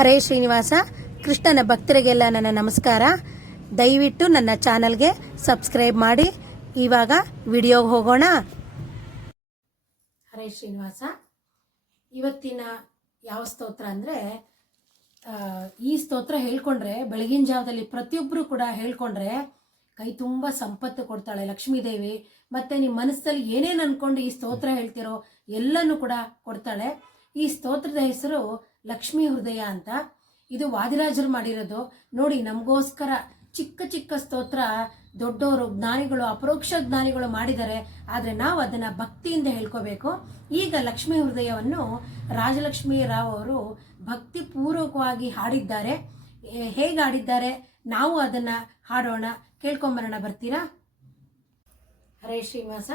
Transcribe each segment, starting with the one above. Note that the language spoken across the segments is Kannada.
ಹರೇ ಶ್ರೀನಿವಾಸ, ಕೃಷ್ಣನ ಭಕ್ತರಿಗೆಲ್ಲ ನನ್ನ ನಮಸ್ಕಾರ. ದಯವಿಟ್ಟು ನನ್ನ ಚಾನಲ್ಗೆ ಸಬ್ಸ್ಕ್ರೈಬ್ ಮಾಡಿ. ಇವಾಗ ವಿಡಿಯೋಗೆ ಹೋಗೋಣ. ಹರೇ ಶ್ರೀನಿವಾಸ. ಇವತ್ತಿನ ಯಾವ ಸ್ತೋತ್ರ ಅಂದರೆ ಈ ಸ್ತೋತ್ರ ಹೇಳ್ಕೊಂಡ್ರೆ, ಬೆಳಗಿನ ಜಾವದಲ್ಲಿ ಪ್ರತಿಯೊಬ್ಬರು ಕೂಡ ಹೇಳ್ಕೊಂಡ್ರೆ, ಕೈ ತುಂಬ ಸಂಪತ್ತು ಕೊಡ್ತಾಳೆ ಲಕ್ಷ್ಮೀದೇವಿ. ಮತ್ತೆ ನಿಮ್ಮ ಮನಸ್ಸಲ್ಲಿ ಏನೇನು ಅಂದ್ಕೊಂಡು ಈ ಸ್ತೋತ್ರ ಹೇಳ್ತಿರೋ ಎಲ್ಲನೂ ಕೂಡ ಕೊಡ್ತಾಳೆ. ಈ ಸ್ತೋತ್ರದ ಹೆಸರು ಲಕ್ಷ್ಮೀ ಹೃದಯ ಅಂತ. ಇದು ವಾದಿರಾಜರು ಮಾಡಿರೋದು. ನೋಡಿ, ನಮಗೋಸ್ಕರ ಚಿಕ್ಕ ಚಿಕ್ಕ ಸ್ತೋತ್ರ ದೊಡ್ಡವರು, ಜ್ಞಾನಿಗಳು, ಅಪರೋಕ್ಷ ಜ್ಞಾನಿಗಳು ಮಾಡಿದ್ದಾರೆ. ಆದರೆ ನಾವು ಅದನ್ನ ಭಕ್ತಿಯಿಂದ ಹೇಳ್ಕೋಬೇಕು. ಈಗ ಲಕ್ಷ್ಮೀ ಹೃದಯವನ್ನು ರಾಜಲಕ್ಷ್ಮೀ ರಾವ್ ಅವರು ಭಕ್ತಿ ಪೂರ್ವಕವಾಗಿ ಹಾಡಿದ್ದಾರೆ ಹೇಗೆ ಹಾಡಿದ್ದಾರೆ? ನಾವು ಅದನ್ನ ಹಾಡೋಣ. ಕೇಳ್ಕೊಂಬರೋಣ, ಬರ್ತೀರಾ? ಹರೇ ಶ್ರೀನಿವಾಸ,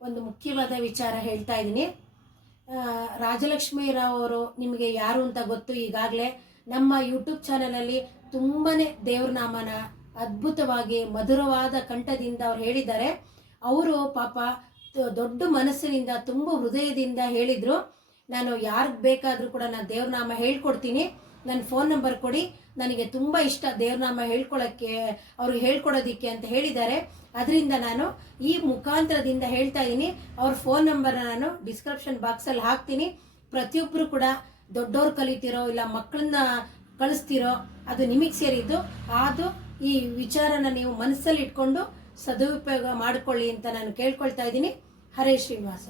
ಒಂದು ಮುಖ್ಯವಾದ ವಿಚಾರ ಹೇಳ್ತಾ ಇದ್ದೀನಿ. ರಾಜಲಕ್ಷ್ಮಿ ರಾವ್ ಅವರು ನಿಮಗೆ ಯಾರು ಅಂತ ಗೊತ್ತು ಈಗಾಗಲೇ ನಮ್ಮ ಯೂಟ್ಯೂಬ್ ಚಾನಲಲ್ಲಿ ತುಂಬಾನೇ ದೇವ್ರ ನಾಮನ ಅದ್ಭುತವಾಗಿ ಮಧುರವಾದ ಕಂಠದಿಂದ ಅವ್ರು ಹೇಳಿದ್ದಾರೆ. ಅವರು ಪಾಪ ದೊಡ್ಡ ಮನಸ್ಸಿನಿಂದ, ತುಂಬ ಹೃದಯದಿಂದ ಹೇಳಿದರು. ನಾನು ಯಾರಿಗೆ ಬೇಕಾದರೂ ಕೂಡ ನಾನು ದೇವ್ರನಾಮ ಹೇಳ್ಕೊಡ್ತೀನಿ. ನನ್ನ ಫೋನ್ ನಂಬರ್ ಕೊಡಿ. ನನಗೆ ತುಂಬ ಇಷ್ಟ ದೇವ್ರನಾಮ ಹೇಳ್ಕೊಳಕ್ಕೆ, ಅವರು ಹೇಳ್ಕೊಡೋದಿಕ್ಕೆ ಅಂತ ಹೇಳಿದ್ದಾರೆ. ಅದರಿಂದ ನಾನು ಈ ಮುಖಾಂತರದಿಂದ ಹೇಳ್ತಾ ಇದ್ದೀನಿ ಅವ್ರ ಫೋನ್ ನಂಬರ್ನ ನಾನು ಡಿಸ್ಕ್ರಿಪ್ಷನ್ ಬಾಕ್ಸಲ್ಲಿ ಹಾಕ್ತೀನಿ. ಪ್ರತಿಯೊಬ್ಬರು ಕೂಡ ದೊಡ್ಡವ್ರು ಕಲಿತಿರೋ ಇಲ್ಲ ಮಕ್ಕಳನ್ನ ಕಳಿಸ್ತಿರೋ ಅದು ನಿಮಗೆ ಸೇರಿದ್ದು. ಅದು ಈ ವಿಚಾರನ ನೀವು ಮನಸ್ಸಲ್ಲಿ ಇಟ್ಕೊಂಡು ಸದುಪಯೋಗ ಮಾಡಿಕೊಳ್ಳಿ ಅಂತ ನಾನು ಕೇಳ್ಕೊಳ್ತಾ ಇದ್ದೀನಿ ಹರೇ ಶ್ರೀನಿವಾಸ.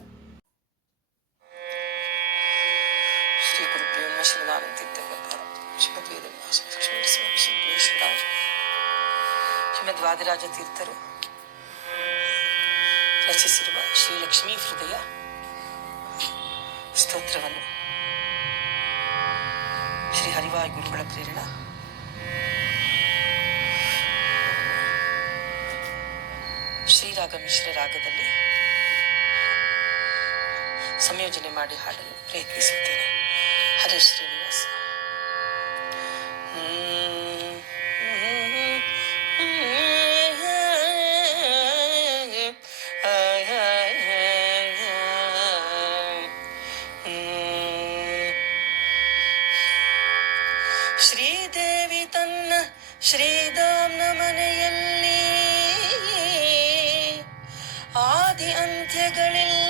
ಶ್ರೀಮದ್ ತೀರ್ಥರು. ರಚಿಸಿರುವ ಶ್ರೀ ಲಕ್ಷ್ಮೀ ಹೃದಯ ಸ್ತೋತ್ರವನ್ನು ಶ್ರೀ ಹರಿವಾಯ್ ಗುರುಗಳ ಪ್ರೇರಣ. ಶ್ರೀರಾಗ ಮಿಶ್ರ ರಾಗದಲ್ಲಿ ಸಂಯೋಜನೆ ಮಾಡಿ ಹಾಡಲು ಪ್ರಯತ್ನಿಸುತ್ತೇನೆ. ಹರೇ ಶ್ರೀನಿವಾಸ ಶ್ರೀಧಾಮ್ನ ಮನೆಯಲ್ಲಿ ಆದಿ ಅಂತ್ಯಗಳಿಲ್ಲದಿರಲು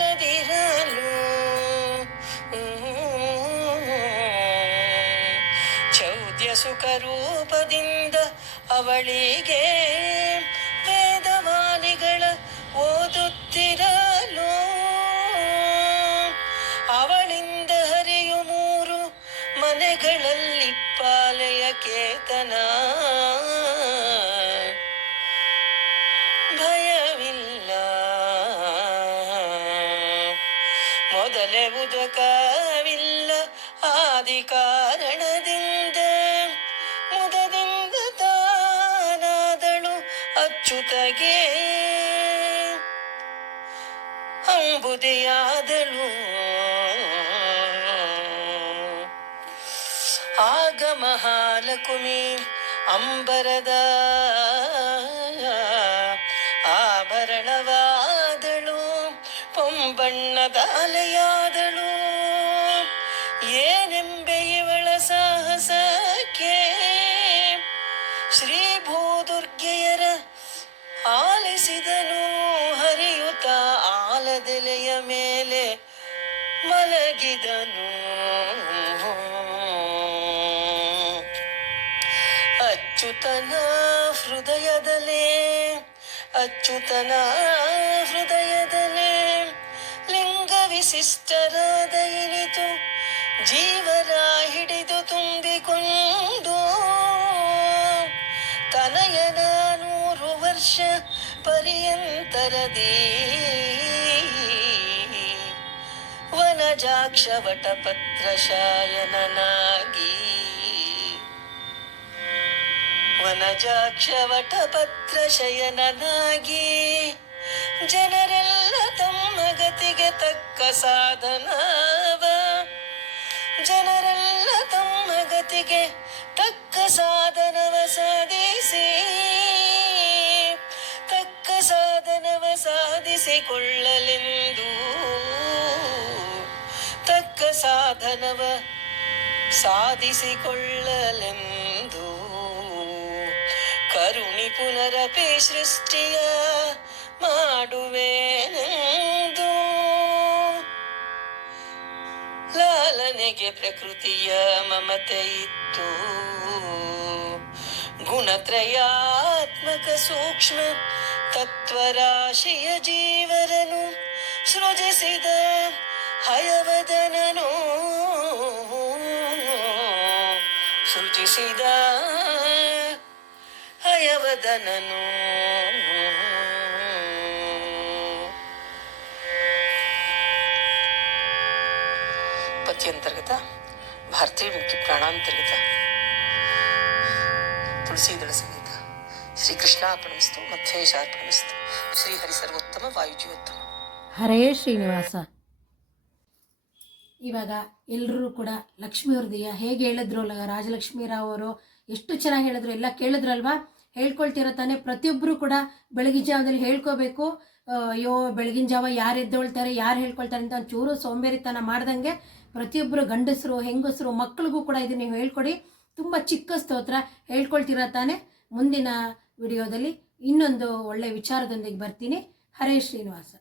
ಚೌದ್ಯ ಸುಖ ರೂಪದಿಂದ ಅವಳಿಗೆ ವೇದವಾಲಿಗಳ ಓದುತ್ತಿರಲು. ಅವಳಿಂದ ಹರಿಯು ಮೂರು ಮನೆಗಳಲ್ಲಿ ಪಾಲೆಯ ಕೇತನ. ಆದಿ ಕಾರಣದಿಂದ ಮುದದಿಂದ ತಾನಾದಳು ಅಚ್ಚುತಗೆ. ಅಂಬುದೆಯಾದಳು. ಆಗ ಮಹಾಲಕುಮಿ ಅಂಬರದ ಆಭರಣವಾದಳು ಪೊಂಬಣ್ಣದ ಅಲೆಯಾದಳು ಆಲಿಸಿದನು ಹರಿಯುತ್ತ ಆಲದೆಲೆಯ ಮೇಲೆ ಮಲಗಿದನು. ಅಚ್ಚುತನ ಹೃದಯದಲೇ ಅಚ್ಚುತನ ಹೃದಯದಲೇ ಲಿಂಗ ವಿಶಿಷ್ಟರಾದ ಇನಿತು ಜೀವರ ಹಿಡಿದು ಪರ್ಯಂತರದಿ ವನಜಾಕ್ಷ ವಟಪತ್ರ ಶಾಯನನಾಗಿ. ವನಜಾಕ್ಷ ವಟಪತ್ರ ಶಯನನಾಗಿ. ಜನರೆಲ್ಲ ತಮ್ಮ ಗತಿಗೆ ತಕ್ಕ ಸಾಧನವ ಸಾಧಿಸಿಕೊಳ್ಳಲೆಂದು ತಕ್ಕ ಸಾಧನವ ಸಾಧಿಸಿಕೊಳ್ಳಲೆಂದು ಕರುಣಿ ಪುನರಪಿ ಸೃಷ್ಟಿಯ ಮಾಡುವೆನೆಂದು ಲಾಲನೆಗೆ ಪ್ರಕೃತಿಯ ಮಮತೆ ಇತ್ತು ಗುಣತ್ರಯಾತ್ಮಕ ಸೂಕ್ಷ್ಮ ತತ್ವರಾಶಿಯ ಜೀವರನು ಸೃಜಿಸಿದ ಹಯವದನನು. ಸೃಜಿಸಿದ ಹಯವದನನು. ಪದ್ಯಾಂತರ್ಗತ ಭಾರತೀಯ ಮುಖ್ಯ ಪ್ರಾಣಾಂತರ್ಗತ ತುಳಸೀದಳ ಶ್ರೀಕೃಷ್ಣಾರ್ಪಣಮಸ್ತು ಮಧ್ವೇಶಾರ್ಪಣಮಸ್ತು ಶ್ರೀಹರಿ ಸರ್ವೋತ್ತಮ ಹರೇ ಶ್ರೀನಿವಾಸ. ಇವಾಗ ಎಲ್ಲರೂ ಕೂಡ ಲಕ್ಷ್ಮೀ ಹೃದಯ ಹೇಗೆ ಹೇಳಿದ್ರು ಅಲ್ಲ, ರಾಜಲಕ್ಷ್ಮೀ ರಾವ್ ಅವರು ಎಷ್ಟು ಚೆನ್ನಾಗಿ ಹೇಳಿದ್ರು, ಎಲ್ಲ ಕೇಳಿದ್ರಲ್ವಾ? ಹೇಳ್ಕೊಳ್ತಿರೋ ತಾನೆ ಪ್ರತಿಯೊಬ್ಬರು ಕೂಡ ಬೆಳಗಿನ ಜಾವದಲ್ಲಿ ಹೇಳ್ಕೋಬೇಕು. ಅಯ್ಯೋ, ಬೆಳಗಿನ ಜಾವ ಯಾರು ಎದ್ದೊಳ್ತಾರೆ, ಯಾರು ಹೇಳ್ಕೊಳ್ತಾರೆ ಅಂತ ಒಂಚೂರು ಸೋಂಬೇರಿತನ ಮಾಡ್ದಂಗೆ ಪ್ರತಿಯೊಬ್ಬರು ಗಂಡಸರು, ಹೆಂಗಸರು ಮಕ್ಕಳಿಗೂ ಕೂಡ ಇದನ್ನ ನೀವು ಹೇಳ್ಕೊಡಿ. ತುಂಬ ಚಿಕ್ಕ ಸ್ತೋತ್ರ ಹೇಳ್ಕೊಳ್ತಿರೋ ತಾನೆ. ಮುಂದಿನ ವಿಡಿಯೋದಲ್ಲಿ ಇನ್ನೊಂದು ಒಳ್ಳೆ ವಿಚಾರದೊಂದಿಗೆ ಬರ್ತೀನಿ. ಹರೇ ಶ್ರೀನಿವಾಸ.